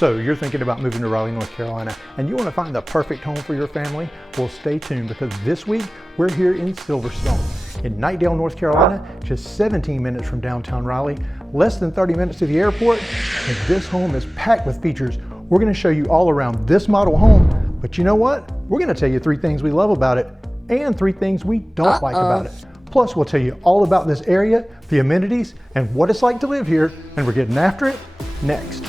So you're thinking about moving to Raleigh, North Carolina, and you want to find the perfect home for your family? Well, stay tuned, because this week we're here in Silverstone in Knightdale, North Carolina, just 17 minutes from downtown Raleigh, less than 30 minutes to the airport, and this home is packed with features. We're going to show you all around this model home, but you know what? We're going to tell you 3 things we love about it and 3 things we don't like about it. Plus, we'll tell you all about this area, the amenities, and what it's like to live here, and we're getting after it next.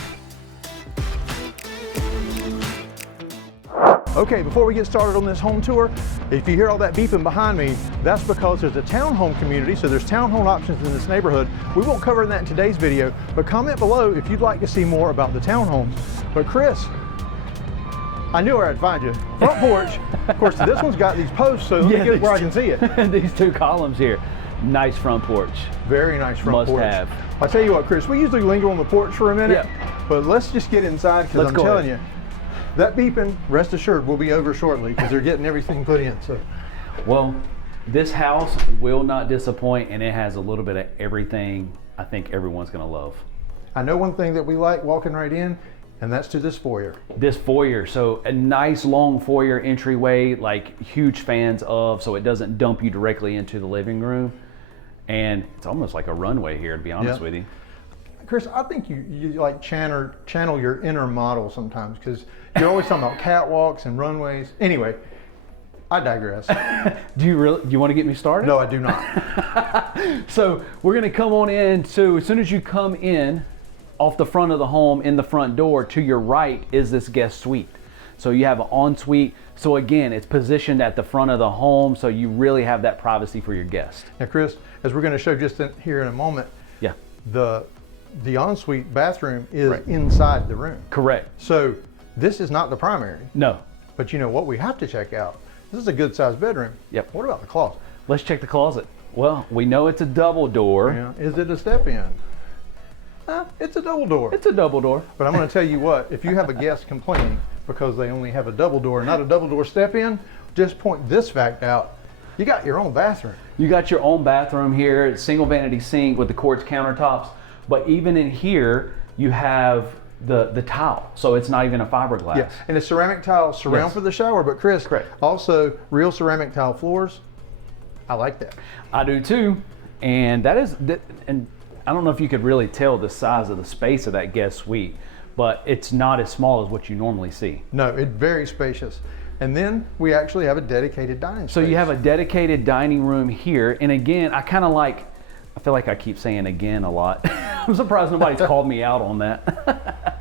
Okay, before we get started on this home tour, if you hear all that beeping behind me, that's because there's a townhome community, so there's townhome options in this neighborhood. We won't cover that in today's video, but comment below if you'd like to see more about the townhomes. But Chris, I knew where I'd find you. Front porch. Of course, this one's got these posts, so let me get it where I can see it. These 2 columns here. Nice front porch. Very nice front porch. Must have. I'll tell you what, Chris, we usually linger on the porch for a minute, but let's just get inside, because I'm telling you, that beeping, rest assured, will be over shortly, because they're getting everything put in. So, well, this house will not disappoint, and it has a little bit of everything I think everyone's going to love. I know one thing that we like walking right in, and that's to this foyer. This foyer, so a nice long foyer entryway, like huge fans of, so it doesn't dump you directly into the living room. And it's almost like a runway here, to be honest with you. Chris, I think you like channel your inner model sometimes, because you're always talking about catwalks and runways. Anyway, I digress. Do you want to get me started? No, I do not. So we're going to come on in. So as soon as you come in off the front of the home, in the front door, to your right is this guest suite. So you have an ensuite. So again, it's positioned at the front of the home, so you really have that privacy for your guests. Now, Chris, as we're going to show here in a moment, the ensuite bathroom is inside the room. Correct. So this is not the primary. No. But you know what we have to check out? This is a good sized bedroom. Yep. What about the closet? Let's check the closet. Well, we know it's a double door. Yeah. Is it a step in? It's a double door. It's a double door. But I'm going to tell you what, if you have a guest complaining because they only have a double door, not a double door step in, just point this fact out. You got your own bathroom. You got your own bathroom here. It's single vanity sink with the quartz countertops. But even in here, you have the tile, so it's not even a fiberglass. Yeah, and a ceramic tile surround for the shower. But Chris, also real ceramic tile floors. I like that. I do too, and and I don't know if you could really tell the size of the space of that guest suite, but it's not as small as what you normally see. No, it's very spacious. And then we actually have a dedicated dining space. So you have a dedicated dining room here, and again, I feel like I keep saying again a lot. I'm surprised nobody's called me out on that.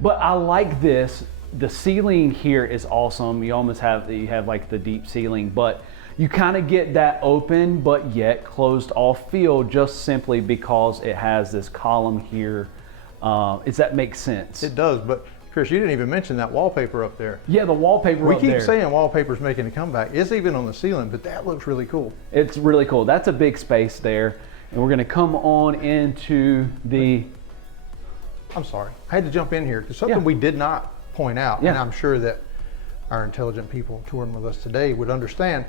But I like this. The ceiling here is awesome. You almost have like the deep ceiling, but you kind of get that open but yet closed off feel, just simply because it has this column here. Does that make sense? It does, but Chris, you didn't even mention that wallpaper up there. Yeah, the wallpaper up there. We keep saying wallpaper's making a comeback. It's even on the ceiling, but that looks really cool. It's really cool. That's a big space there. And we're going to come on into the... I'm sorry. I had to jump in here because something we did not point out, and I'm sure that our intelligent people touring with us today would understand.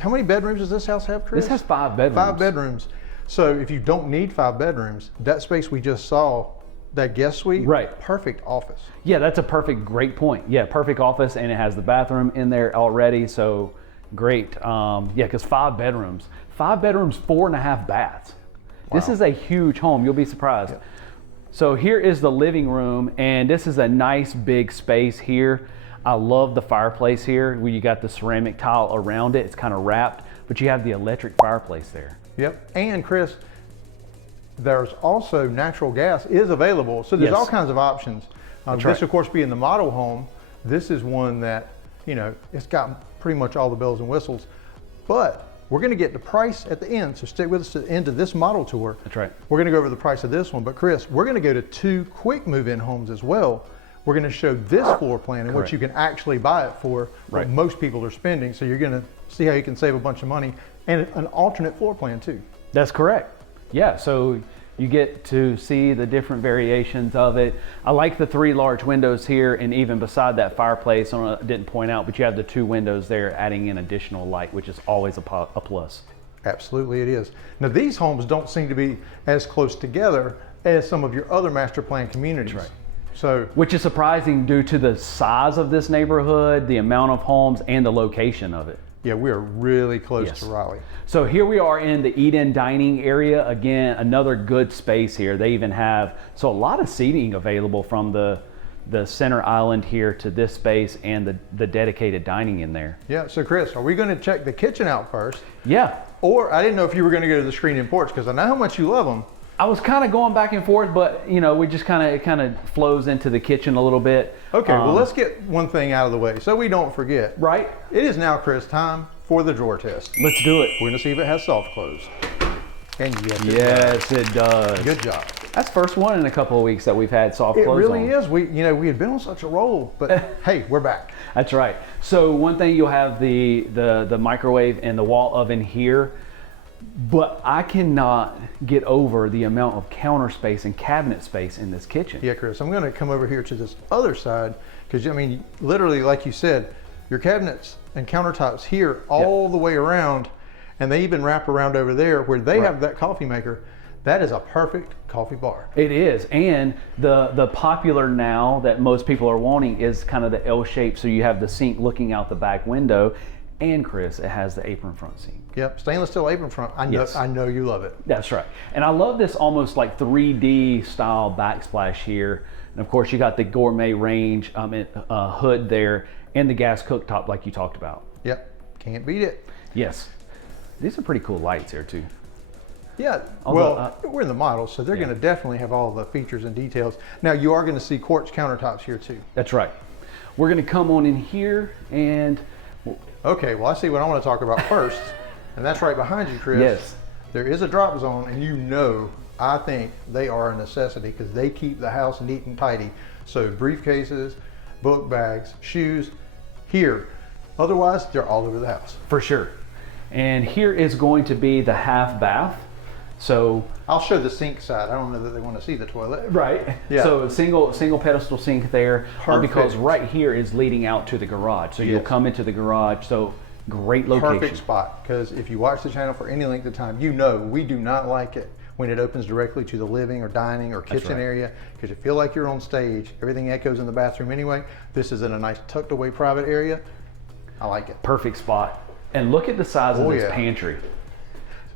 How many bedrooms does this house have, Chris? This has 5 bedrooms. 5 bedrooms. So if you don't need 5 bedrooms, that space we just saw, that guest suite, perfect office. Yeah, that's a great point. Yeah, perfect office, and it has the bathroom in there already, so great. Because 5 bedrooms. 5 bedrooms, 4.5 baths. Wow. This is a huge home. You'll be surprised. Yeah. So here is the living room, and this is a nice big space here. I love the fireplace here, where you got the ceramic tile around it. It's kind of wrapped, but you have the electric fireplace there. Yep. And Chris, there's also natural gas is available. So there's all kinds of options. This, of course, being the model home, this is one that, it's got pretty much all the bells and whistles. But we're going to get the price at the end, so stick with us to the end of this model tour. That's right. We're going to go over the price of this one. But Chris, we're going to go to 2 quick move-in homes as well. We're going to show this floor plan and what you can actually buy it for, what most people are spending. So you're going to see how you can save a bunch of money, and an alternate floor plan too. That's correct. Yeah, so you get to see the different variations of it. I like the 3 large windows here, and even beside that fireplace, I didn't point out, but you have the 2 windows there adding in additional light, which is always a plus. Absolutely it is. Now these homes don't seem to be as close together as some of your other master plan communities. That's right. So, which is surprising due to the size of this neighborhood, the amount of homes, and the location of it. yeah, we are really close Yes. to Raleigh. So here we are in the eat-in dining area. Again, another good space here. They even have, so a lot of seating available from the center island here to this space and the dedicated dining in there. Yeah, so Chris, are we going to check the kitchen out first? Yeah. Or I didn't know if you were going to go to the screen-in porch because I know how much you love them. I was kind of going back and forth, but you know, we just it kind of flows into the kitchen a little bit. Okay, well, let's get one thing out of the way so we don't forget. Right? It is now, Chris, time for the drawer test. Let's do it. We're going to see if it has soft close. And Yes, it does. Good job. That's the first one in a couple of weeks that we've had soft It close really on. is. We had been on such a roll, but hey, we're back. That's right. So one thing, you'll have the microwave and the wall oven here, but I cannot get over the amount of counter space and cabinet space in this kitchen. Yeah, Chris, I'm going to come over here to this other side because, I mean, literally, like you said, your cabinets and countertops here all the way around, and they even wrap around over there where they have that coffee maker. That is a perfect coffee bar. It is, and the popular now that most people are wanting is kind of the L shape, so you have the sink looking out the back window, and Chris, it has the apron front sink. Yep, stainless steel apron front. I know you love it. That's right, and I love this almost like 3D style backsplash here, and of course you got the Gourmet range hood there, and the gas cooktop like you talked about. Yep, can't beat it. Yes, these are pretty cool lights here too. Yeah, well, we're in the model, so they're going to definitely have all the features and details. Now, you are going to see quartz countertops here too. That's right. We're going to come on in here and... Okay, well, I see what I want to talk about first, and that's right behind you, Chris. Yes. There is a drop zone, and you know, I think they are a necessity because they keep the house neat and tidy. So briefcases, book bags, shoes, here. Otherwise, they're all over the house. For sure. And here is going to be the half bath. So I'll show the sink side. I don't know that they want to see the toilet. right. Yeah. So single pedestal sink there, because Perfect. right here is leading out to the garage. So you'll come into the garage. So great location. Perfect spot, because if you watch the channel for any length of time, you know we do not like it when it opens directly to the living or dining or kitchen area, because you feel like you're on stage. Everything echoes in the bathroom anyway. This is in a nice tucked away private area. I like it. Perfect spot. And look at the size of this pantry.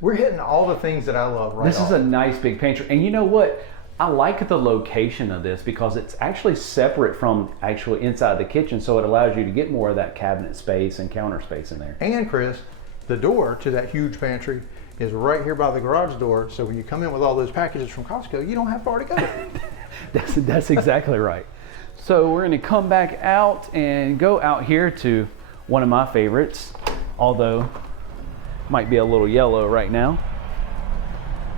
We're hitting all the things that I love right This off. is a nice big pantry. And you know what? I like the location of this because it's actually separate from actually inside the kitchen, so it allows you to get more of that cabinet space and counter space in there. And Chris, the door to that huge pantry is right here by the garage door, so when you come in with all those packages from Costco, you don't have far to go. That's exactly right. So we're going to come back out and go out here to one of my favorites, although might be a little yellow right now,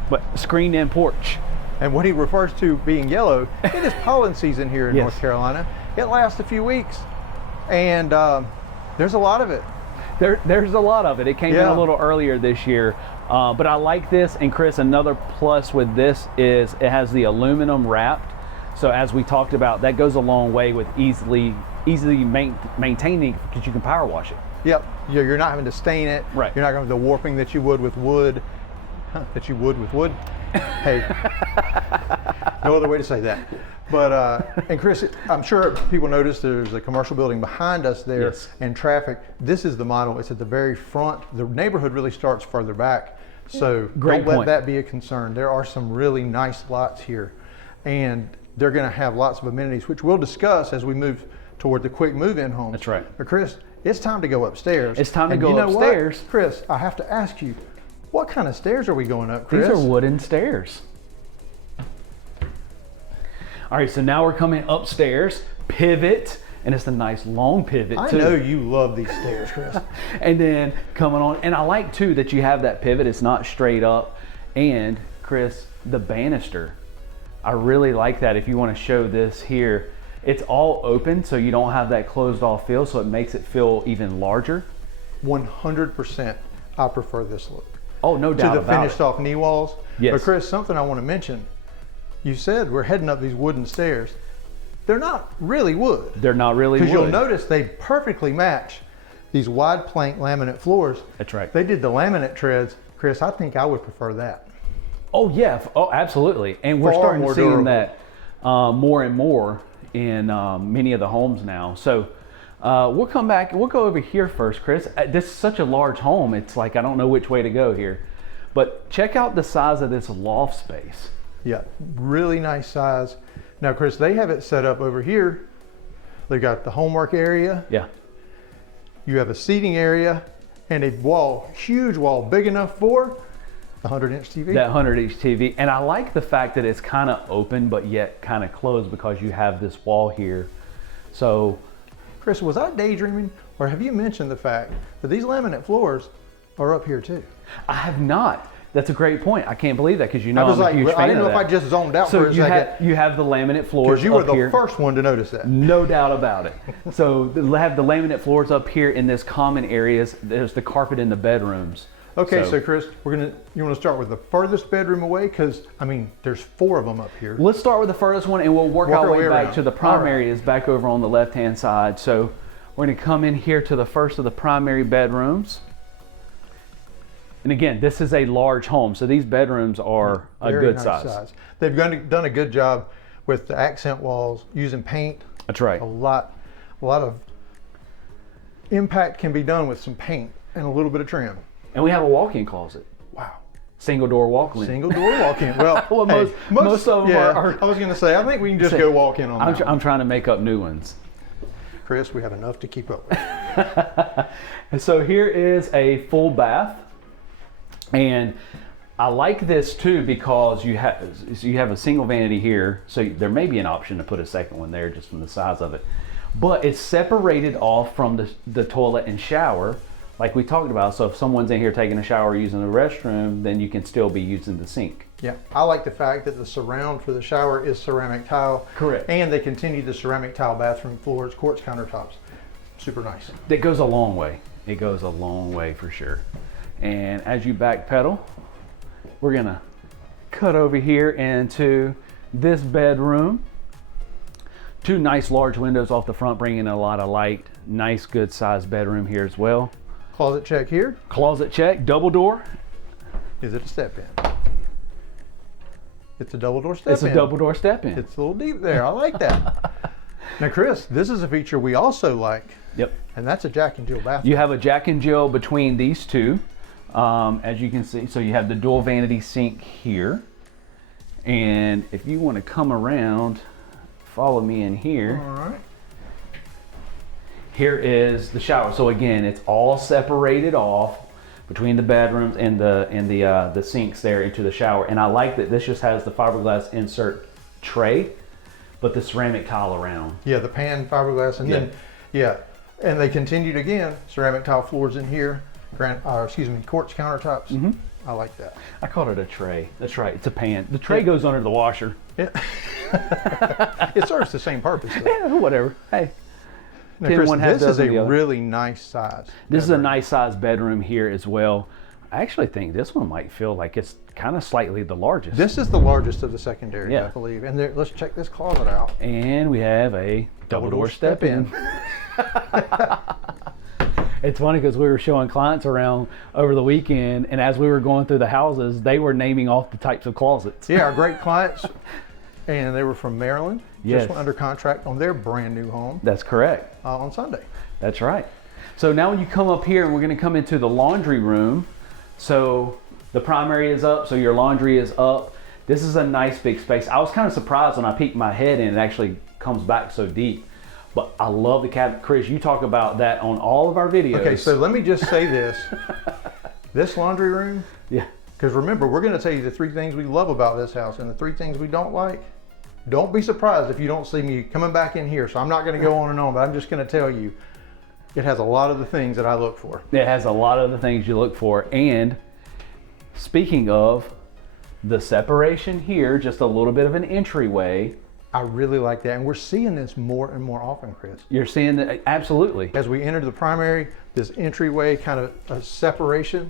but screened in porch. And what he refers to being yellow, it is pollen season here in Yes. North Carolina. It lasts a few weeks, and there's a lot of it. There's a lot of it. It came in Yeah. a little earlier this year, but I like this. And Chris, another plus with this is it has the aluminum wrapped. So as we talked about, that goes a long way with easily maintaining, because you can power wash it. Yep, you're not having to stain it. Right. You're not going to have the warping that you would with wood. Hey, no other way to say that. But, and Chris, I'm sure people noticed there's a commercial building behind us there. Yes. And traffic. This is the model. It's at the very front. The neighborhood really starts further back. So Great don't let point. that be a concern. There are some really nice lots here. And they're going to have lots of amenities, which we'll discuss as we move toward the quick move-in homes. That's right. But Chris, it's time to go upstairs. It's time to And go you know what? upstairs. Chris, I have to ask you, what kind of stairs are we going up, Chris? These are wooden stairs. All right, so now we're coming upstairs, pivot, and it's a nice long pivot I too. know you love these stairs, Chris. And then coming on, and I like too that you have that pivot, it's not straight up. And Chris, the banister, I really like that. If you want to show this here, it's all open, so you don't have that closed off feel, so it makes it feel even larger. 100% I prefer this look. Oh, no doubt To the about finished it. off knee walls. Yes. But Chris, something I want to mention. You said we're heading up these wooden stairs. They're not really wood. They're not really wood. Because you'll notice they perfectly match these wide plank laminate floors. That's right. They did the laminate treads. Chris, I think I would prefer that. Oh yeah, oh absolutely. And we're Far starting more to see durable. that more and more. in many of the homes now. So we'll come back. We'll go over here first, Chris. This is such a large home. It's like I don't know which way to go here. But check out the size of this loft space. Yeah, really nice size. Now, Chris, they have it set up over here. They've got the homework area. Yeah. You have a seating area and a wall, huge wall, big enough for the 100-inch TV. That 100-inch TV. And I like the fact that it's kind of open, but yet kind of closed because you have this wall here. So, Chris, was I daydreaming, or have you mentioned the fact that these laminate floors are up here too? I have not. That's a great point. I can't believe that because you know I'm a huge fan I didn't know of if that. I just zoned out for a second. You have the laminate floors Because you were up the here. first one to notice that. No doubt about it. So they have the laminate floors up here in this common areas. There's the carpet in the bedrooms. Okay, so Chris, you want to start with the furthest bedroom away? Because, I mean, there's 4 of them up here. Let's start with the furthest one and we'll work our way back around. to the primary is back over on the left-hand side. So we're going to come in here to the first of the primary bedrooms. And again, this is a large home, so these bedrooms are a good nice size. They've done a good job with the accent walls, using paint. That's right. A lot of impact can be done with some paint and a little bit of trim. And we have a walk-in closet. Wow. Single door walk-in. Single door walk-in. Well, Well, most of them are. I was going to say, I think we can just go walk in on that. I'm trying to make up new ones. Chris, we have enough to keep up with. And so here is a full bath. And I like this too because you have a single vanity here, so there may be an option to put a second one there just from the size of it. But it's separated off from the toilet and shower, like we talked about. So if someone's in here taking a shower using the restroom, then you can still be using the sink. Yeah, I like the fact that the surround for the shower is ceramic tile. Correct. And they continue the ceramic tile bathroom floors, quartz countertops. Super nice. That goes a long way. It goes a long way for sure. And as you back pedal, we're gonna cut over here into this bedroom. 2 nice large windows off the front, bringing in a lot of light. Nice, good sized bedroom here as well. Closet check here. Closet check, double door. Is it a step in? It's a double door step in. It's a double door step in. It's a little deep there. I like that. Now, Chris, this is a feature we also like. Yep. And that's a Jack and Jill bathroom. You have a Jack and Jill between these two. As you can see, so you have the dual vanity sink here. And if you want to come around, follow me in here. All right. Here is the shower. So again, it's all separated off between the bedrooms and the sinks there into the shower. And I like that this just has the fiberglass insert tray, but the ceramic tile around. Yeah, the pan fiberglass, and then and they continued again, ceramic tile floors in here. Quartz countertops. Mm-hmm. I like that. I called it a tray. That's right. It's a pan. The tray goes under the washer. Yeah. It serves the same purpose, though. Yeah, whatever. Hey. Now, Chris, this is a really nice size. This is a nice size bedroom here as well. I actually think this one might feel like it's kind of slightly the largest. This is the largest of the secondary, Yeah. I believe. And let's check this closet out. And we have a double door step in. It's funny because we were showing clients around over the weekend, and as we were going through the houses, they were naming off the types of closets. Yeah, our great clients, and they were from Maryland. Yes. Just went under contract on their brand new home That's correct. on Sunday. That's right. So now when you come up here, and we're going to come into the laundry room. So the primary is up, so your laundry is up. This is a nice big space. I was kind of surprised when I peeked my head in, it actually comes back so deep. But I love the cabinet. Chris, you talk about that on all of our videos. Okay, so let me just say this. This laundry room, yeah, because remember, we're going to tell you the 3 things we love about this house and the 3 things we don't like. Don't be surprised if you don't see me coming back in here. So I'm not going to go on and on, but I'm just going to tell you, it has a lot of the things that I look for. it has a lot of the things you look for. And speaking of the separation here, just a little bit of an entryway. I really like that. And we're seeing this more and more often, Chris. You're seeing that, absolutely. As we enter the primary, this entryway kind of a separation.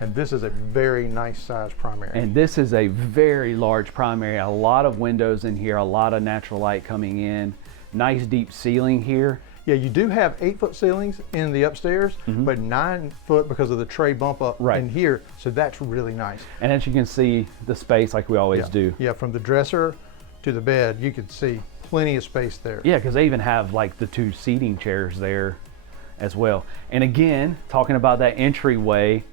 And this is a very nice size primary. And this is a very large primary. A lot of windows in here, a lot of natural light coming in. Nice deep ceiling here. Yeah, you do have 8-foot ceilings in the upstairs, but 9 foot because of the tray bump up in here. So that's really nice. And as you can see, the space like we always do. Yeah, from the dresser to the bed, you can see plenty of space there. Yeah, because they even have like the 2 seating chairs there as well. And again, talking about that entryway,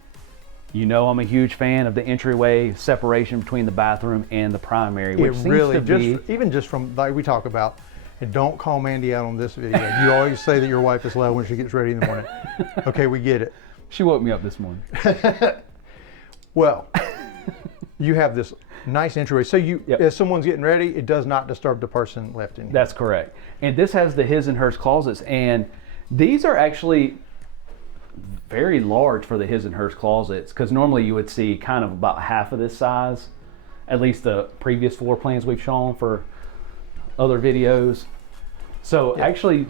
you know I'm a huge fan of the entryway separation between the bathroom and the primary, which It seems really, to be... even just from, like we talk about, and don't call Mandy out on this video. You always say that your wife is loud when she gets ready in the morning. Okay, we get it. She woke me up this morning. Well, you have this nice entryway. So you, Yep. as someone's getting ready, it does not disturb the person left in here. That's correct. And this has the his and hers closets, and these are actually very large for the his and hers closets, because normally you would see kind of about half of this size, at least the previous floor plans we've shown for other videos. So actually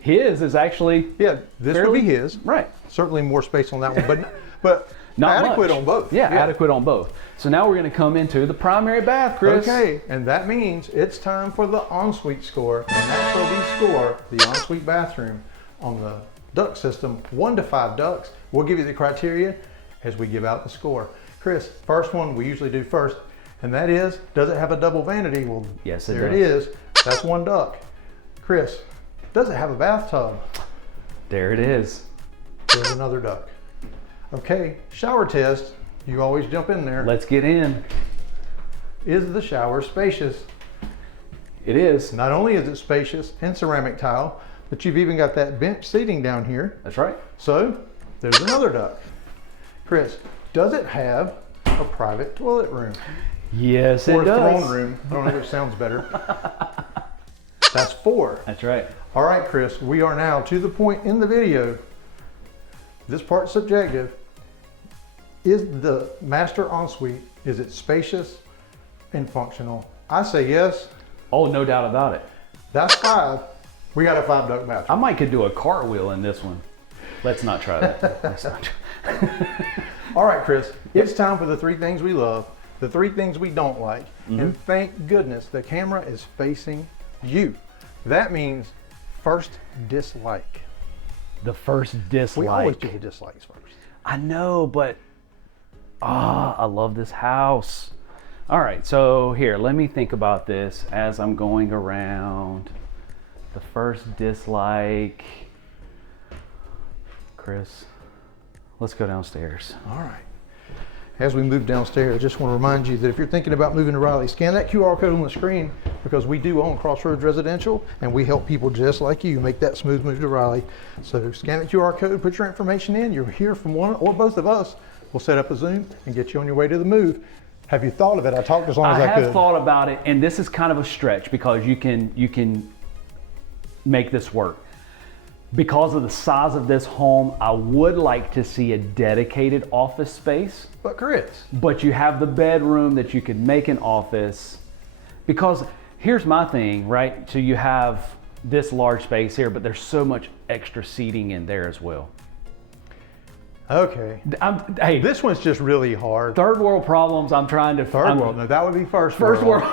his is actually Yeah, this fairly, would be his. right. Certainly more space on that one, but Not adequate much. on both. Yeah, adequate on both. So now we're going to come into the primary bath, Chris. Okay, and that means it's time for the ensuite score, and that's where we score the ensuite bathroom on the duct system, 1 to 5 ducts. We'll give you the criteria as we give out the score. Chris, first one we usually do first, and that is, does it have a double vanity? Well, Yes, it there does. it is. That's 1 duct. Chris, does it have a bathtub? There it is. There's another duct. Okay, shower test. You always jump in there. Let's get in. Is the shower spacious? It is. Not only is it spacious and ceramic tile, but you've even got that bench seating down here. That's right. So there's another duct. Chris, does it have a private toilet room? Yes, Or it a does. throne room? I don't know which sounds better. That's 4. That's right. All right, Chris, we are now to the point in the video. This part's subjective. Is the master ensuite, is it spacious and functional? I say yes. Oh, no doubt about it. That's 5. We got a 5 duct bathroom. I might could do a cartwheel in this one. Let's not try that. Let's not try. All right, Chris, it's time for the 3 things we love, the 3 things we don't like, and thank goodness the camera is facing you. That means first dislike. The first We always do dislike. the dislikes first. I know, but I love this house. All right, so here, let me think about this as I'm going around. The first dislike. Chris, let's go downstairs. All right. As we move downstairs, I just want to remind you that if you're thinking about moving to Raleigh, scan that QR code on the screen, because we do own Crossroads Residential, and we help people just like you make that smooth move to Raleigh. So scan the QR code, put your information in. You'll hear from one or both of us. We'll set up a Zoom and get you on your way to the move. Have you thought of it? I talked as long as I could. I have thought about it, and this is kind of a stretch because you can make this work. Because of the size of this home, I would like to see a dedicated office space. But Chris, But you have the bedroom that you could make an office. Because here's my thing, right? So you have this large space here, but there's so much extra seating in there as well. okay. Hey, This one's just really hard. third world problems, I'm trying to... Third world, no, that would be first First world.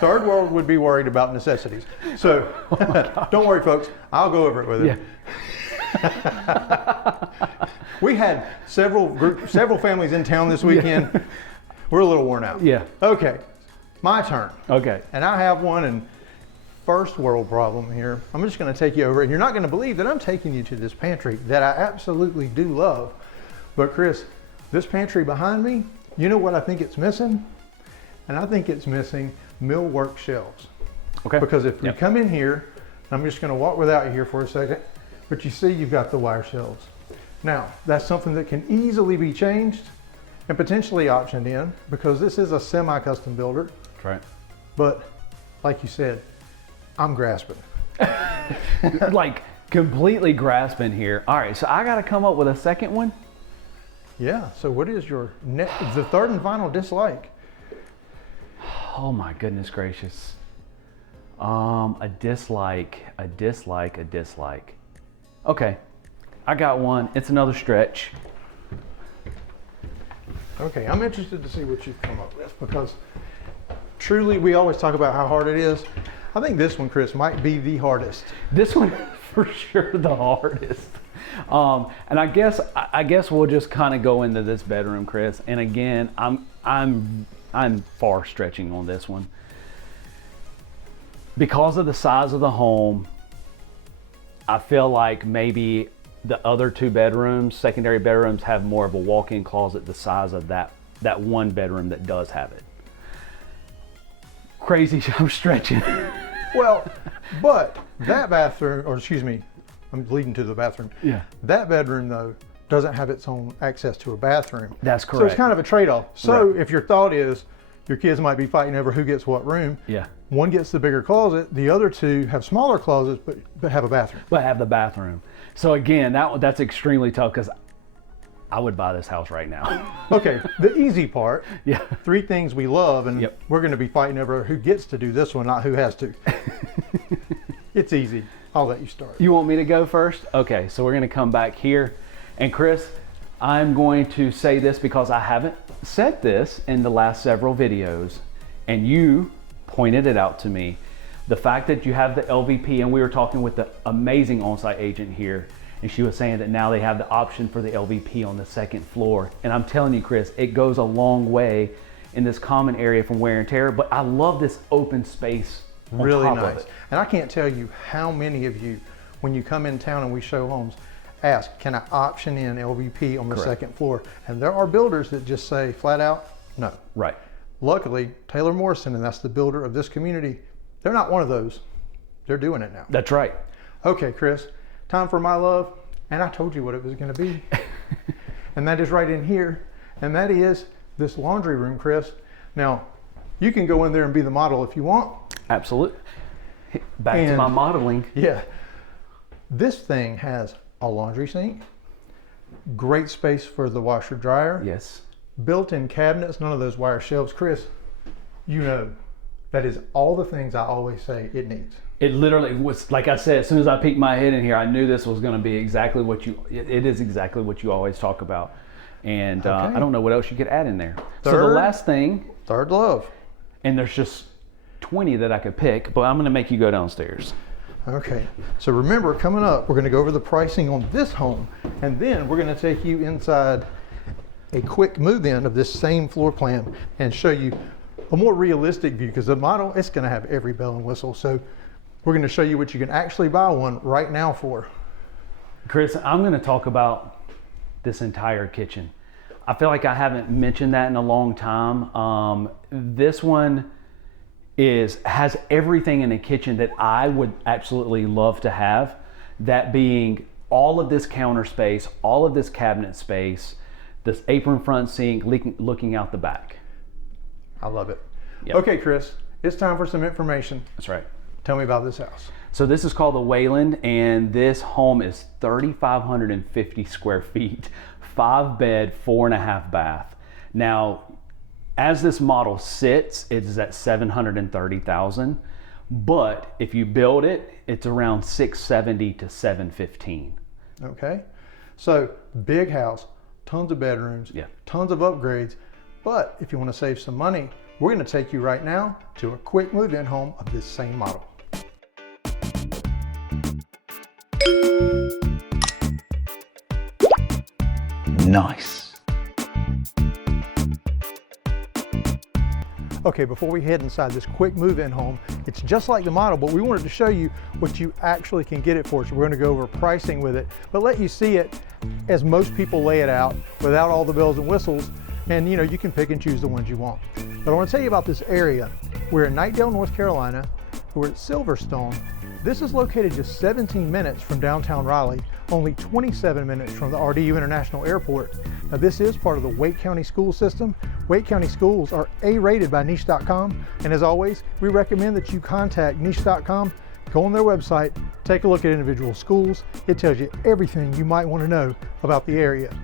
Third world would be worried about necessities. So don't worry, folks. I'll go over it with him. Yeah. We had several families in town this weekend. We're a little worn out. Yeah. Okay, my turn. Okay. And I have one, and first world problem here. I'm just going to take you over, and you're not going to believe that I'm taking you to this pantry that I absolutely do love. But Chris, this pantry behind me, you know what I think it's missing? And I think it's missing millwork shelves. Okay. Because if you Yep. come in here, I'm just going to walk without you here for a second, but you see you've got the wire shelves. Now, that's something that can easily be changed and potentially optioned in, because this is a semi-custom builder. That's right. But like you said, I'm grasping. Like completely grasping here. All right, so I got to come up with a second one. Yeah, so what is your the third and final dislike? Oh my goodness gracious. A dislike. Okay, I got one. It's another stretch. Okay, I'm interested to see what you've come up with, because truly we always talk about how hard it is. I think this one, Chris, might be the hardest. This one for sure the hardest. And I guess we'll just kind of go into this bedroom, Chris. And again, I'm far stretching on this one. Because of the size of the home, I feel like maybe the other 2 bedrooms, secondary bedrooms, have more of a walk-in closet the size of that 1 bedroom that does have it. Crazy, I'm stretching. Well, but that bathroom, or excuse me, I'm leading to the bathroom. Yeah. That bedroom though doesn't have its own access to a bathroom. That's So correct. it's kind of a trade-off. So Right. if your thought is your kids might be fighting over who gets what room, Yeah. one gets the bigger closet, the other 2 have smaller closets but have a bathroom. But have the bathroom. So again, that's extremely tough because I would buy this house right now. Okay, the easy part. Yeah. 3 things we love, and Yep. we're going to be fighting over who gets to do this one, not who has to. It's easy. I'll let you start. You want me to go first? Okay, so we're gonna come back here. And Chris, I'm going to say this because I haven't said this in the last several videos, and you pointed it out to me. The fact that you have the LVP, and we were talking with the amazing on-site agent here, and she was saying that now they have the option for the LVP on the 2nd floor. And I'm telling you, Chris, it goes a long way in this common area from wear and tear, but I love this open space on Really top of nice. it. And I can't tell you how many of you, when you come in town and we show homes, ask, can I option in LVP on the Correct. 2nd floor? And there are builders that just say flat out, no. Right. Luckily, Taylor Morrison, and that's the builder of this community, they're not one of those. They're doing it now. That's right. Okay, Chris, time for my love. And I told you what it was going to be. And that is right in here. And that is this laundry room, Chris. Now, you can go in there and be the model if you want. Absolutely. Back to And- my modeling. Yeah. This thing has a laundry sink, great space for the washer dryer, Yes. built-in cabinets, none of those wire shelves. Chris, you know, that is all the things I always say it needs. It literally was, like I said, as soon as I peeked my head in here, I knew this was going to be exactly what it is exactly what you always talk about. And Okay. I don't know what else you could add in there. So the Third. last thing, Third love. and there's just 20 that I could pick, but I'm going to make you go downstairs. Okay, so remember, coming up, we're going to go over the pricing on this home, and then we're going to take you inside a quick move-in of this same floor plan and show you a more realistic view, because the model, it's going to have every bell and whistle. So we're going to show you what you can actually buy one right now for. Chris, I'm going to talk about this entire kitchen. I feel like I haven't mentioned that in a long time. This one has everything in a kitchen that I would absolutely love to have. That being all of this counter space, all of this cabinet space, this apron front sink looking out the back. I love it. Yep. Okay, Chris, it's time for some information. That's right. Tell me about this house. So this is called the Wayland, and this home is 3,550 square feet, 5 bed, 4.5 bath. Now, as this model sits, it is at 730,000, but if you build it, it's around 670 to 715. Okay, so big house, tons of bedrooms, Yeah. tons of upgrades. But if you want to save some money, we're going to take you right now to a quick move-in home of this same model. Nice. Okay, before we head inside this quick move-in home, it's just like the model, but we wanted to show you what you actually can get it for. So we're going to go over pricing with it, but let you see it as most people lay it out without all the bells and whistles. And you know, you can pick and choose the ones you want. But I want to tell you about this area. We're in Knightdale, North Carolina. We're at Silverstone. This is located just 17 minutes from downtown Raleigh, only 27 minutes from the RDU International Airport. Now this is part of the Wake County school system. Wake County schools are A-rated by niche.com. And as always, we recommend that you contact niche.com, go on their website, take a look at individual schools. It tells you everything you might want to know about the area.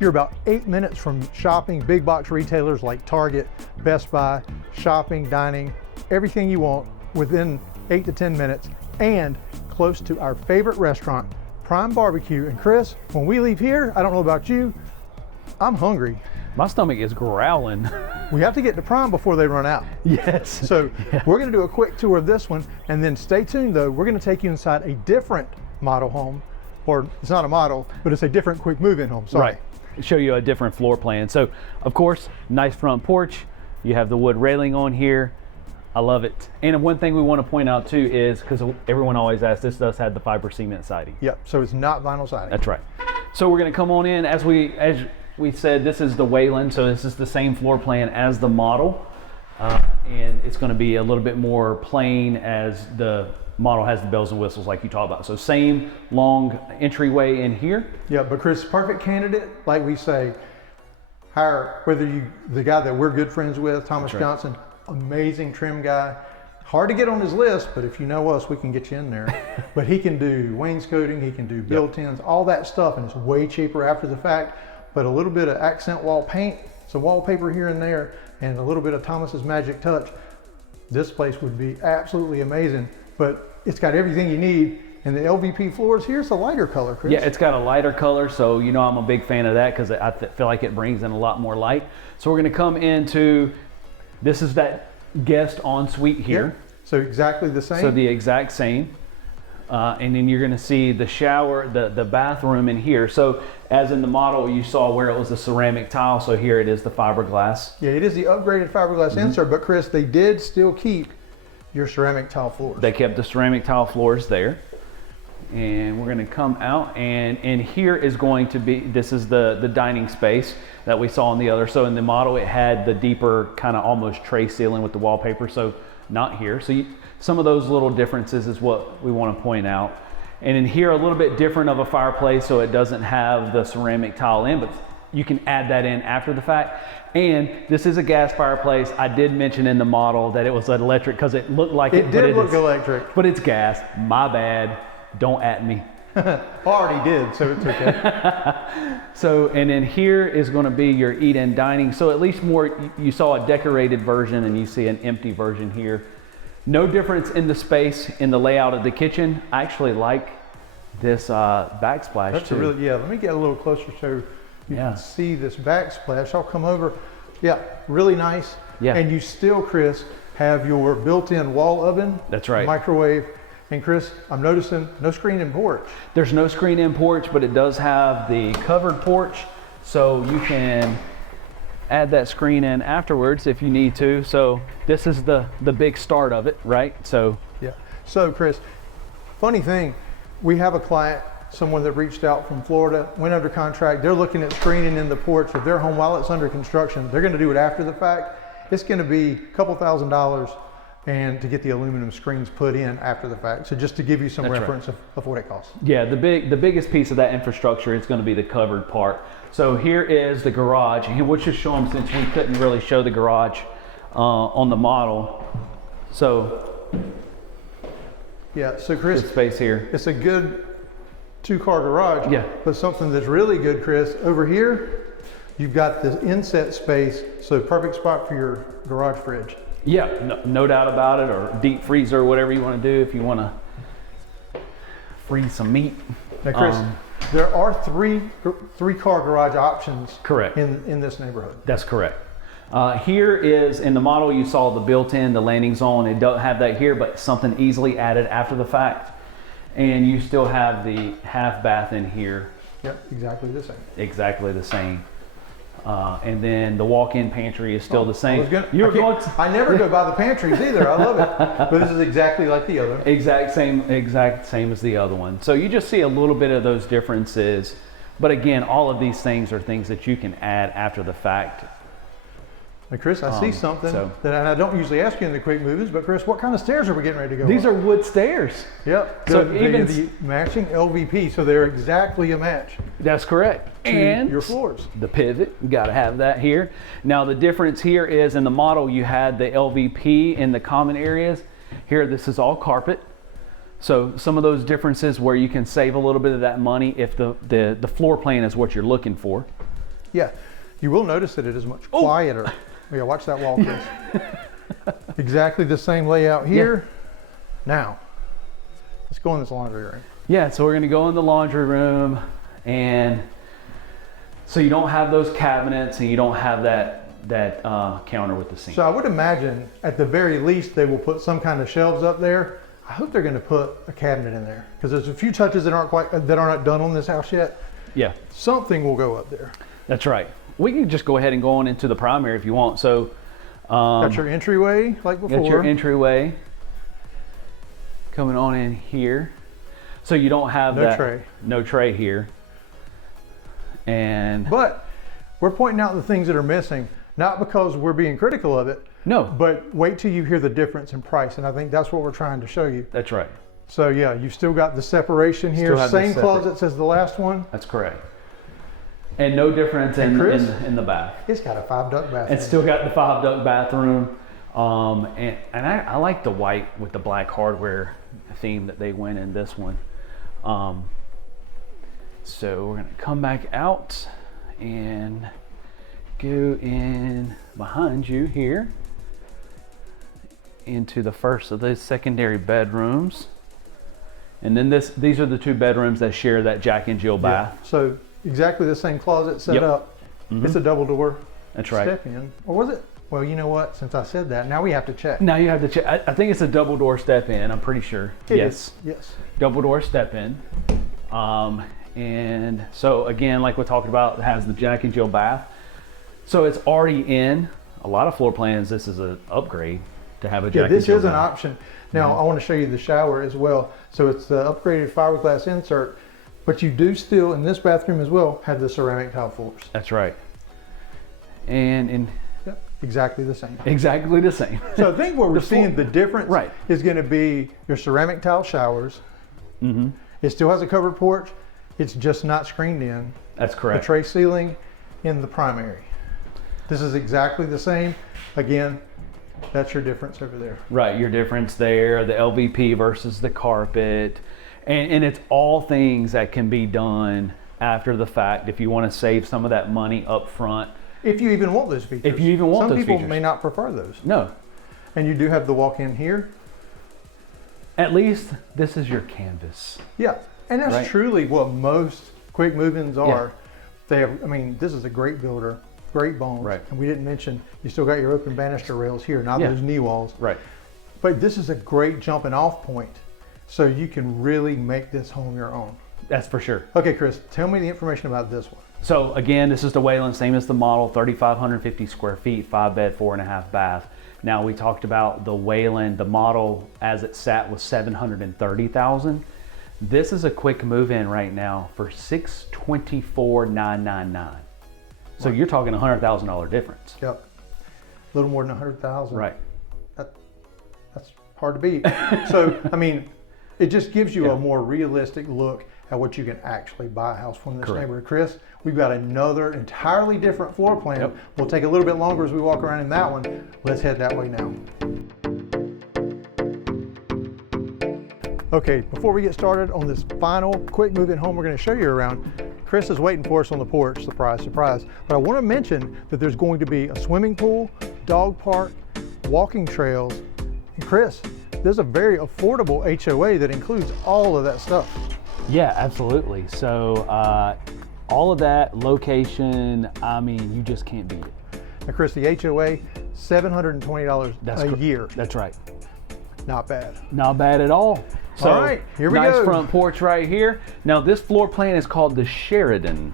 You're about 8 minutes from shopping, big box retailers like Target, Best Buy, shopping, dining, everything you want within 8 to 10 minutes, and close to our favorite restaurant, Prime Barbecue. And Chris, when we leave here, I don't know about you, I'm hungry. My stomach is growling. We have to get to Prime before they run out. Yes. So we're going to do a quick tour of this one, and then stay tuned though, we're going to take you inside a different model home, or it's not a model, but it's a different quick move-in home. Sorry. Right. Show you a different floor plan. So, of course, nice front porch. You have the wood railing on here. I love it. And one thing we want to point out too is, because everyone always asks, this does have the fiber cement siding. Yep, so it's not vinyl siding. That's right. So we're going to come on in, as we said, this is the Wayland, so this is the same floor plan as the model. And it's going to be a little bit more plain as the model has the bells and whistles like you talked about. So same long entryway in here. Yeah, but Chris, perfect candidate, like we say, hire the guy that we're good friends with, Thomas Johnson, amazing trim guy. Hard to get on his list, but if you know us, we can get you in there. But he can do wainscoting, he can do built-ins, all that stuff, and it's way cheaper after the fact. But a little bit of accent wall paint, some wallpaper here and there, and a little bit of Thomas's magic touch. This place would be absolutely amazing, but it's got everything you need. And the LVP floors, here's a lighter color, Chris. Yeah, it's got a lighter color, so you know I'm a big fan of that because I feel like it brings in a lot more light. So we're gonna come into, this is that guest ensuite here. Yeah. So exactly the same. So the exact same. And then you're gonna see the shower, the bathroom in here. So as in the model, you saw where it was a ceramic tile, so here it is the fiberglass. Yeah, it is the upgraded fiberglass insert, but Chris, they did still keep your ceramic tile floors. They kept the ceramic tile floors there. And we're gonna come out, and here is going to be, this is the dining space that we saw on the other. So in the model, it had the deeper kind of almost tray ceiling with the wallpaper, so not here. So some of those little differences is what we wanna point out. And in here, a little bit different of a fireplace, so it doesn't have the ceramic tile in, but you can add that in after the fact. And this is a gas fireplace. I did mention in the model that it was electric because it looked like it did look electric. But it's gas, my bad. Don't at me. Already did, so it's okay. So, and then here is going to be your eat-in dining. So at least more, you saw a decorated version and you see an empty version here. No difference in the space in the layout of the kitchen. I actually like this backsplash That's too. yeah, let me get a little closer so you can see this backsplash. I'll come over. Yeah, really nice. Yeah. And you still, Chris, have your built-in wall oven. That's right. Microwave. And Chris, I'm noticing no screen-in porch. There's no screen-in porch, but it does have the covered porch, so you can add that screen in afterwards if you need to. So this is the big start of it, right? So yeah. So Chris, funny thing, we have a client, someone that reached out from Florida, went under contract. They're looking at screening in the porch of their home while it's under construction. They're going to do it after the fact. It's going to be a couple $1,000s. And to get the aluminum screens put in after the fact. So just to give you some reference of what it costs. Yeah, the biggest piece of that infrastructure is going to be the covered part. So here is the garage, and we'll just show them since we couldn't really show the garage on the model. So yeah, so Chris, good space here. It's a good 2-car garage. Yeah. But something that's really good, Chris, over here, you've got this inset space, so perfect spot for your garage fridge. Yeah, no doubt about it, or deep freezer, or whatever you want to do if you want to freeze some meat. Now, Chris, there are three-car garage options. Correct. In this neighborhood. That's correct. Here is, in the model you saw the built-in, the landing zone. It don't have that here, but something easily added after the fact. And you still have the half bath in here. Yep, exactly the same. Exactly the same. And then the walk-in pantry is still the same. I never go by the pantries either. I love it. But this is exactly like the other. Exact same as the other one. So you just see a little bit of those differences. But again, all of these things are things that you can add after the fact. Now, Chris, I see something that I don't usually ask you in the quick movies, but Chris, what kind of stairs are we getting ready to go These up? are wood stairs. Yep. So even the matching LVP, so they're exactly a match. That's correct. And your floors. The pivot, you got to have that here. Now the difference here is in the model you had the LVP in the common areas. Here this is all carpet. So some of those differences where you can save a little bit of that money if the floor plan is what you're looking for. Yeah. You will notice that it is much quieter. Yeah, watch that wall, Chris. Exactly the same layout here. Yeah. Now, let's go in this laundry room. Yeah, so we're gonna go in the laundry room, and so you don't have those cabinets and you don't have that counter with the sink. So I would imagine at the very least they will put some kind of shelves up there. I hope they're gonna put a cabinet in there because there's a few touches that aren't done on this house yet. Yeah. Something will go up there. That's right. We can just go ahead and go on into the primary if you want. So Got your entryway like before. Got your entryway coming on in here. So you don't have no tray here. But we're pointing out the things that are missing, not because we're being critical of it. No. But wait till you hear the difference in price, and I think that's what we're trying to show you. That's right. So yeah, you've still got the separation here. Same closets as the last one. That's correct. And no difference in the bath. It's got a 5-duct bathroom. It's still got the 5-duct bathroom. And I like the white with the black hardware theme that they went in this one. So we're gonna come back out and go in behind you here into the first of the secondary bedrooms. And then these are the 2 bedrooms that share that Jack and Jill bath. Yeah. So exactly the same closet set up. It's a double door. That's right. Step in. Or was it? Well, you know what? Since I said that, now we have to check. Now you have to check. I think it's a double door step in. I'm pretty sure. Yes. Yes. Double door step in. And so again, like we talked about, it has the Jack and Jill bath. So it's already in a lot of floor plans. This is an upgrade to have a Jack and Jill bath. This is an option. Now I want to show you the shower as well. So it's the upgraded fiberglass insert, but you do still in this bathroom as well have the ceramic tile floors. That's right. And exactly the same. Exactly the same. So I think where we're seeing the difference Right. is going to be your ceramic tile showers. It still has a covered porch. It's just not screened in. That's correct. The tray ceiling in the primary. This is exactly the same. Again, that's your difference over there. Right, your difference there, the LVP versus the carpet. And it's all things that can be done after the fact if you want to save some of that money up front. If you even want those features. If you even want those features. Some people may not prefer those. No. And you do have the walk-in here. At least this is your canvas. Yeah, and that's truly what most quick move-ins are. Yeah. They have, I mean, this is a great builder, great bones. Right. And we didn't mention, you still got your open banister rails here, not those knee walls. Right. But this is a great jumping off point. So you can really make this home your own. That's for sure. Okay, Chris, tell me the information about this one. So again, this is the Wayland, same as the model, 3,550 square feet, 5-bed, 4.5 bath. Now we talked about the Wayland, the model as it sat was $730,000. This is a quick move-in right now for $624,999. So you're talking $100,000 difference. Yep, a little more than 100,000. Right. That's hard to beat. So I mean, it just gives you a more realistic look at what you can actually buy a house from this neighborhood. Chris, we've got another entirely different floor plan. Yep. We'll take a little bit longer as we walk around in that one. Let's head that way now. Okay, before we get started on this final quick move-in home we're going to show you around, Chris is waiting for us on the porch, surprise, surprise. But I want to mention that there's going to be a swimming pool, dog park, walking trails, and Chris, there's a very affordable HOA that includes all of that stuff. Yeah, absolutely. So all of that, location, I mean, you just can't beat it. Now Chris, the HOA, $720 a year. That's right. Not bad. Not bad at all. So, all right, here we go. Nice front porch right here. Now this floor plan is called the Sheridan.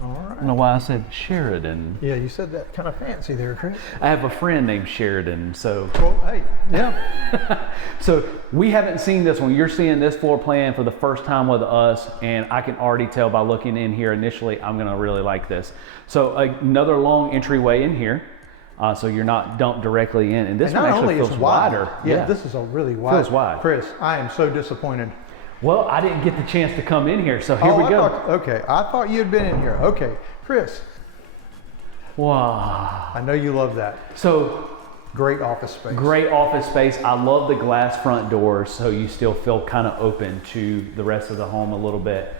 All right. I don't know why I said Sheridan. Yeah, you said that kind of fancy there, Chris. I have a friend named Sheridan, so. Well, hey, yeah. So we haven't seen this one. You're seeing this floor plan for the first time with us, and I can already tell by looking in here initially, I'm gonna really like this. So another long entryway in here. So you're not dumped directly in, and this one actually feels wider. Yeah, this is a really wide. Feels wide. Chris, I am so disappointed. Well, I didn't get the chance to come in here, so here we go. I thought you had been in here. Okay, Chris. Wow. I know you love that. So great office space. Great office space. I love the glass front doors, so you still feel kind of open to the rest of the home a little bit.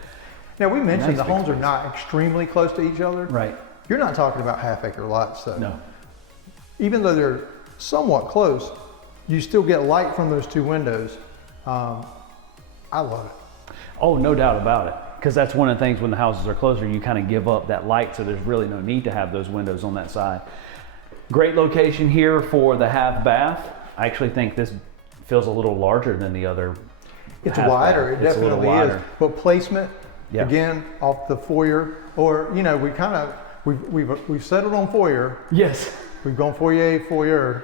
Now we mentioned the homes are not extremely close to each other. Right. You're not talking about half-acre lots, though. No. Even though they're somewhat close, you still get light from those two windows. I love it. Oh, no doubt about it. Because that's one of the things when the houses are closer, you kind of give up that light, so there's really no need to have those windows on that side. Great location here for the half bath. I actually think this feels a little larger than the other. It's wider, it definitely is. But placement, again, off the foyer, or you know, we've settled on foyer. Yes. We've gone foyer.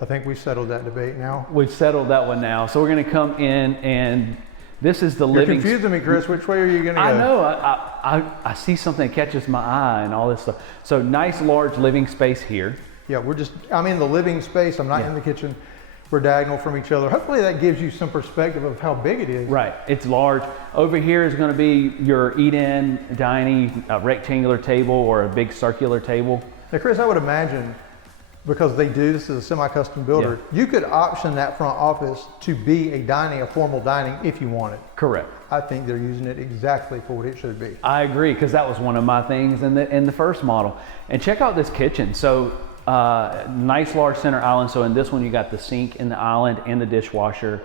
I think we've settled that debate now. We've settled that one now. So we're going to come in, and this is the You're living. confusing me, Chris. Which way are you going to go? I know. I see something that catches my eye and all this stuff. So nice large living space here. Yeah, I'm in the living space. I'm not in the kitchen. We're diagonal from each other. Hopefully that gives you some perspective of how big it is. Right, it's large. Over here is going to be your eat-in dining, a rectangular table or a big circular table. Now, Chris, I would imagine, because this is a semi-custom builder, you could option that front office to be a formal dining if you wanted. Correct. I think they're using it exactly for what it should be. I agree, because that was one of my things in the first model. And check out this kitchen. So nice large center island. So in this one you got the sink in the island and the dishwasher.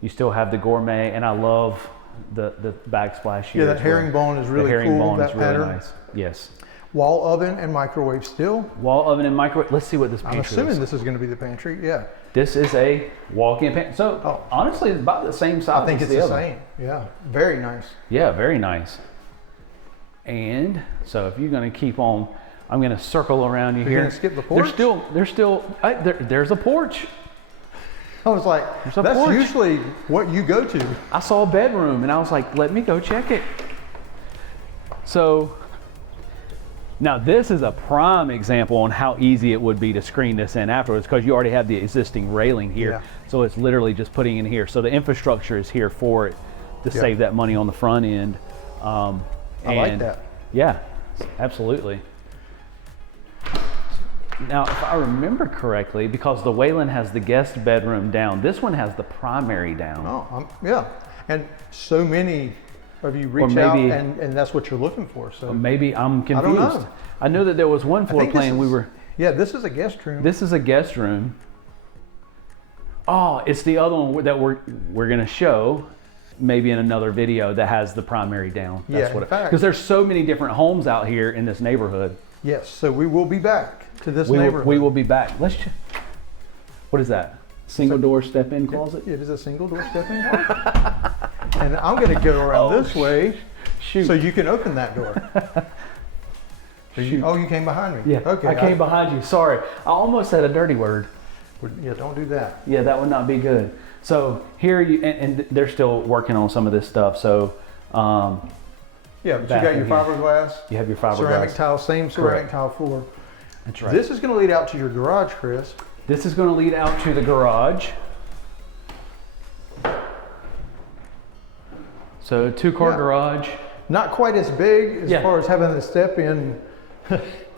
You still have the gourmet, and I love the backsplash here. Yeah, that herringbone is really cool. The herringbone is pattern. really nice. Yes. Wall oven and microwave still. Wall oven and microwave. Let's see what this pantry I'm assuming is. this is going to be the pantry. Yeah. This is a walk-in pantry. So honestly, it's about the same size. I think it's the same. Yeah. Very nice. Yeah, very nice. And so if you're going to keep on, I'm going to circle around you here. You're going to skip the porch? There's a porch. I was like, that's porch. usually what you go to. I saw a bedroom and I was like, let me go check it. So now this is a prime example on how easy it would be to screen this in afterwards, because you already have the existing railing here. Yeah. So it's literally just putting in here. So the infrastructure is here for it to save that money on the front end. I like that. Yeah, absolutely. Now, if I remember correctly, because the Wayland has the guest bedroom down, this one has the primary down. Oh, yeah. And so many of you reach out and that's what you're looking for. So maybe I'm confused. I don't know. I know that there was one floor plan Yeah, this is a guest room. This is a guest room. Oh, it's the other one that we're going to show maybe in another video that has the primary down. That's because there's so many different homes out here in this neighborhood. Yes, so we will be back to this neighborhood. We will be back. What is that? Single door step-in closet? It is a single door step-in closet. And I'm going to go around this way so you can open that door. You came behind me. Yeah, okay. I came behind you. Sorry. I almost said a dirty word. Yeah, don't do that. Yeah, that would not be good. So here, and they're still working on some of this stuff. So, yeah, but you got your fiberglass. You have your fiberglass. Ceramic tile, same ceramic tile floor. That's right. This is going to lead out to your garage, Chris. This is going to lead out to the garage. So 2-car garage. Not quite as big as far as having the step-in.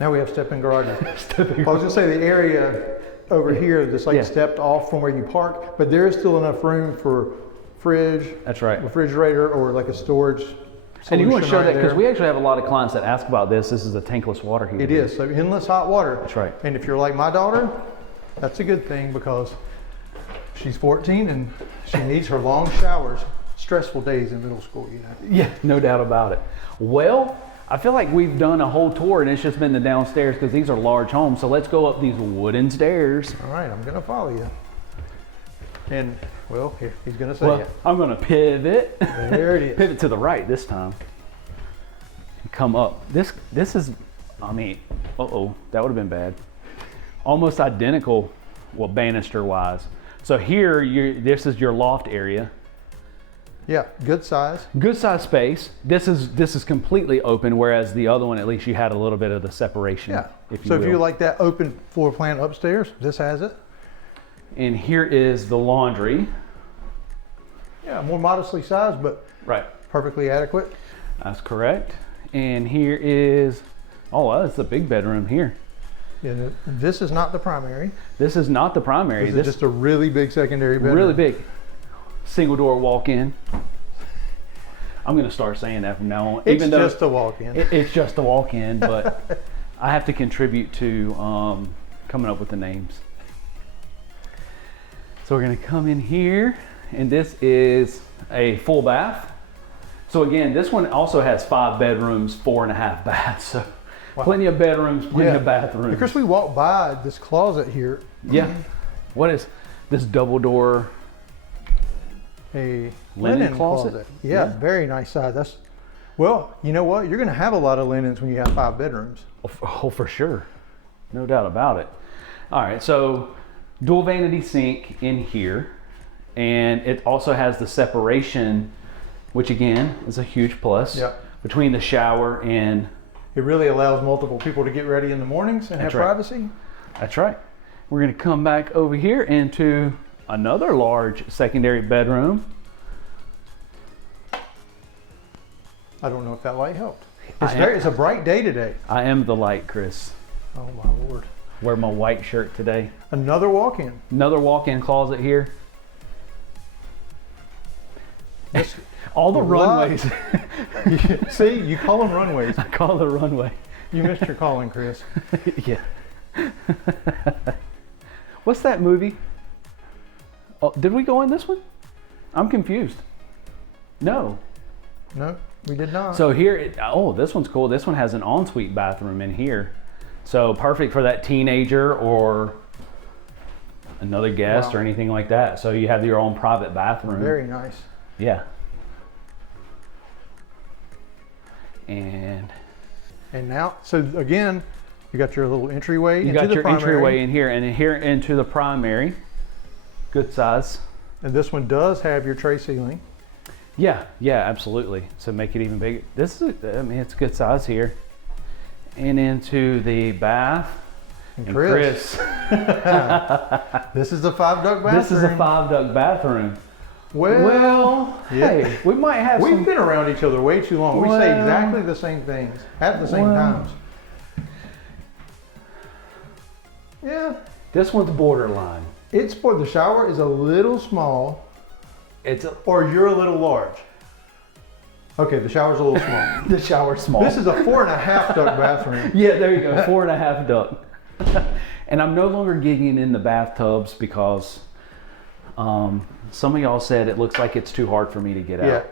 Now we have step-in garages. I was going to say the area over here that's stepped off from where you park, but there is still enough room for fridge. That's right. Refrigerator or like a storage solution. And you want to show that because we actually have a lot of clients that ask about this. This is a tankless water heater. It is, so endless hot water. That's right. And if you're like my daughter, that's a good thing because she's 14 and she needs her long showers. Stressful days in middle school, you know. Yeah, no doubt about it. Well, I feel like we've done a whole tour and it's just been the downstairs because these are large homes. So let's go up these wooden stairs. All right, I'm gonna follow you. And well, here, he's gonna say it. I'm gonna pivot. There it is. Pivot to the right this time. Come up. This is, I mean, that would have been bad. Almost identical, well, banister wise. So here, this is your loft area. Yeah, good size. Good size space. This is completely open, whereas the other one, at least you had a little bit of the separation. Yeah. If you like that open floor plan upstairs, this has it. And here is the laundry. Yeah, more modestly sized, but perfectly adequate. That's correct. And here is, that's a big bedroom here. Yeah, this is not the primary. This is not the primary. This is just a really big secondary bedroom. Really big. Single door walk-in. I'm going to start saying that from now on. It's just a walk-in. It's just a walk-in, but I have to contribute to coming up with the names. So we're going to come in here, and this is a full bath. So again, this one also has 5 bedrooms, 4.5 baths. So plenty of bedrooms, plenty of bathrooms. Because we walked by this closet here. Yeah. What is this double door? A linen closet. Yeah, very nice size. Well, you know what? You're going to have a lot of linens when you have 5 bedrooms. Oh, for sure. No doubt about it. All right, so dual vanity sink in here, and it also has the separation, which again is a huge plus, Yep. between the shower and... It really allows multiple people to get ready in the mornings and have That's right. privacy. That's right. We're gonna come back over here into another large secondary bedroom. I don't know if that light helped. It's a bright day today. I am the light, Chris. Oh my Lord. Wear my white shirt today. Another walk-in. Another walk-in closet here. All the runways. See, you call them runways. I call it a runway. You missed your calling, Chris. Yeah. What's that movie? Oh, did we go in this one? I'm confused. No. No, we did not. So here, oh, this one's cool. This one has an ensuite bathroom in here. So perfect for that teenager or another guest or anything like that. So you have your own private bathroom. Very nice. Yeah. And now, so again, you got your little entryway. you got your entryway in here, and in here into the primary. Good size. And this one does have your tray ceiling. Yeah, absolutely. So make it even bigger. This is, I mean, it's good size here. And into the bath. And Chris. This is a 5-duct bathroom. This is a 5-duct bathroom. Well, Hey, we might have we've some... been around each other way too long. We say exactly the same things at the same times. Yeah. This one's borderline. It's for the shower is a little small, or you're a little large. Okay, the shower's a little small. The shower's small. This is a 4.5 duct bathroom. Yeah, there you go, 4.5 duct. And I'm no longer getting in the bathtubs because some of y'all said it looks like it's too hard for me to get Yeah. out.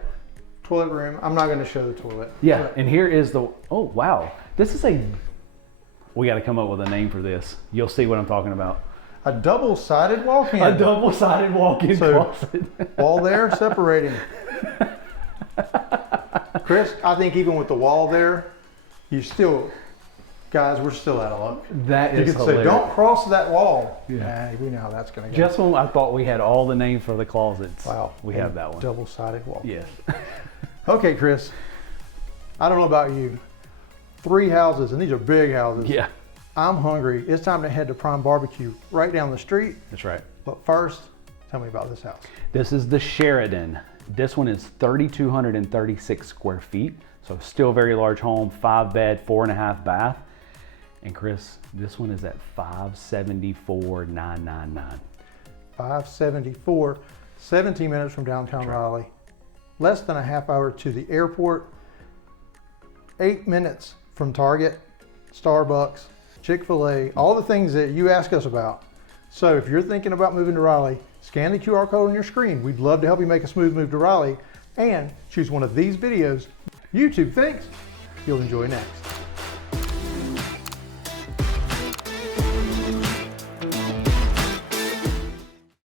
Toilet room. I'm not going to show the toilet. Yeah, But and here is the, oh wow. This is we got to come up with a name for this. You'll see what I'm talking about. a double-sided walk-in. A double-sided walk-in closet. Wall there separating. Chris, I think even with the wall there, you still, guys, we're still out of luck. That You is could say, hilarious. don't cross that wall. Yeah. Nah, we know how that's going to go. Just when I thought we had all the names for the closets. Wow. We have that one. Double-sided wall. Yes. Okay, Chris. I don't know about you. 3 houses, and these are big houses. Yeah. I'm hungry. It's time to head to Prime Barbecue right down the street. That's right. But first, tell me about this house. This is the Sheridan. This one is 3,236 square feet. So still very large home, 5 bed, 4.5 bath. And Chris, this one is at $574,999. 574, 17 minutes from downtown Raleigh. Less than a half hour to the airport. 8 minutes from Target, Starbucks, Chick-fil-A, all the things that you ask us about. So if you're thinking about moving to Raleigh, scan the QR code on your screen. We'd love to help you make a smooth move to Raleigh, and choose one of these videos YouTube thinks you'll enjoy next.